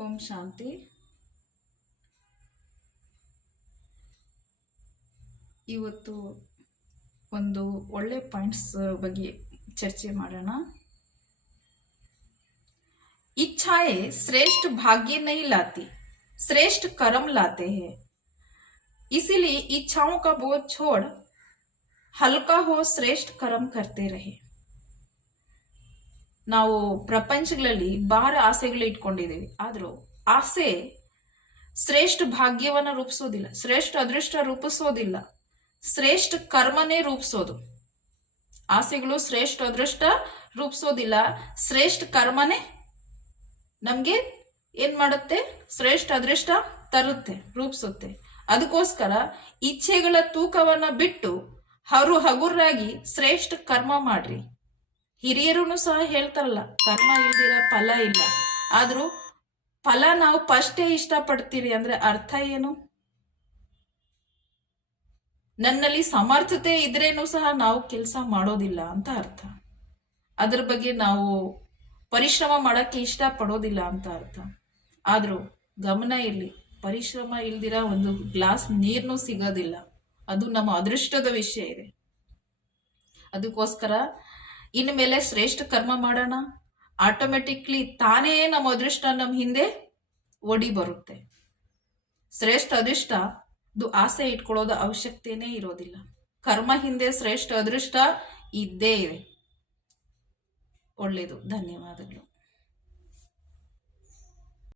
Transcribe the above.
ಓಂ ಶಾಂತಿ. ಇವತ್ತು ಒಂದು ಒಳ್ಳೆ ಪಾಯಿಂಟ್ಸ್ ಬಗ್ಗೆ ಚರ್ಚೆ ಮಾಡೋಣ. इच्छाएं श्रेष्ठ भाग्य नहीं लाती, श्रेष्ठ कर्म लाते हैं. इसीलिए इच्छाओं का बोझ छोड़ हल्का हो श्रेष्ठ कर्म करते रहे. ನಾವು ಪ್ರಪಂಚಗಳಲ್ಲಿ ಭಾರ ಆಸೆಗಳು ಇಟ್ಕೊಂಡಿದ್ದೀವಿ. ಆದರೂ ಆಸೆ ಶ್ರೇಷ್ಠ ಭಾಗ್ಯವನ್ನ ರೂಪಿಸೋದಿಲ್ಲ, ಶ್ರೇಷ್ಠ ಅದೃಷ್ಟ ರೂಪಿಸೋದಿಲ್ಲ, ಶ್ರೇಷ್ಠ ಕರ್ಮನೇ ರೂಪಿಸೋದು. ಆಸೆಗಳು ಶ್ರೇಷ್ಠ ಅದೃಷ್ಟ ರೂಪಿಸೋದಿಲ್ಲ, ಶ್ರೇಷ್ಠ ಕರ್ಮನೇ ನಮ್ಗೆ ಏನ್ ಮಾಡುತ್ತೆ, ಶ್ರೇಷ್ಠ ಅದೃಷ್ಟ ತರುತ್ತೆ, ರೂಪಿಸುತ್ತೆ. ಅದಕ್ಕೋಸ್ಕರ ಇಚ್ಛೆಗಳ ತೂಕವನ್ನ ಬಿಟ್ಟು ಹಗುರಾಗಿ ಶ್ರೇಷ್ಠ ಕರ್ಮ ಮಾಡ್ರಿ. ಹಿರಿಯರು ಸಹ ಹೇಳ್ತಾರಲ್ಲ, ಕರ್ಮ ಇಲ್ದಿರ ಫಲ ಇಲ್ಲ. ಆದ್ರೂ ಫಲ ನಾವು ಫಸ್ಟೇ ಇಷ್ಟಪಡ್ತೀರಿ ಅಂದ್ರೆ ಅರ್ಥ ಏನು? ನನ್ನಲ್ಲಿ ಸಮರ್ಥತೆ ಇದ್ರೇನು ಸಹ ನಾವು ಕೆಲಸ ಮಾಡೋದಿಲ್ಲ ಅಂತ ಅರ್ಥ. ಅದ್ರ ಬಗ್ಗೆ ನಾವು ಪರಿಶ್ರಮ ಮಾಡಕ್ಕೆ ಇಷ್ಟ ಪಡೋದಿಲ್ಲ ಅಂತ ಅರ್ಥ. ಆದ್ರೂ ಗಮನ ಇರ್ಲಿ, ಪರಿಶ್ರಮ ಇಲ್ದಿರ ಒಂದು ಗ್ಲಾಸ್ ನೀರ್ನು ಸಿಗೋದಿಲ್ಲ. ಅದು ನಮ್ಮ ಅದೃಷ್ಟದ ವಿಷಯ ಇದೆ. ಅದಕ್ಕೋಸ್ಕರ ಇನ್ಮೇಲೆ ಶ್ರೇಷ್ಠ ಕರ್ಮ ಮಾಡೋಣ. ಆಟೋಮೆಟಿಕ್ಲಿ ತಾನೇ ನಮ್ಮ ಅದೃಷ್ಟ ನಮ್ಮ ಹಿಂದೆ ಓಡಿ ಬರುತ್ತೆ. ಶ್ರೇಷ್ಠ ಅದೃಷ್ಟ ಆಸೆ ಇಟ್ಕೊಳ್ಳೋದು ಅವಶ್ಯಕತೆನೇ ಇರೋದಿಲ್ಲ. ಕರ್ಮ ಹಿಂದೆ ಶ್ರೇಷ್ಠ ಅದೃಷ್ಟ ಇದ್ದೇ ಇದೆ. ಒಳ್ಳೆಯದು. ಧನ್ಯವಾದಗಳು.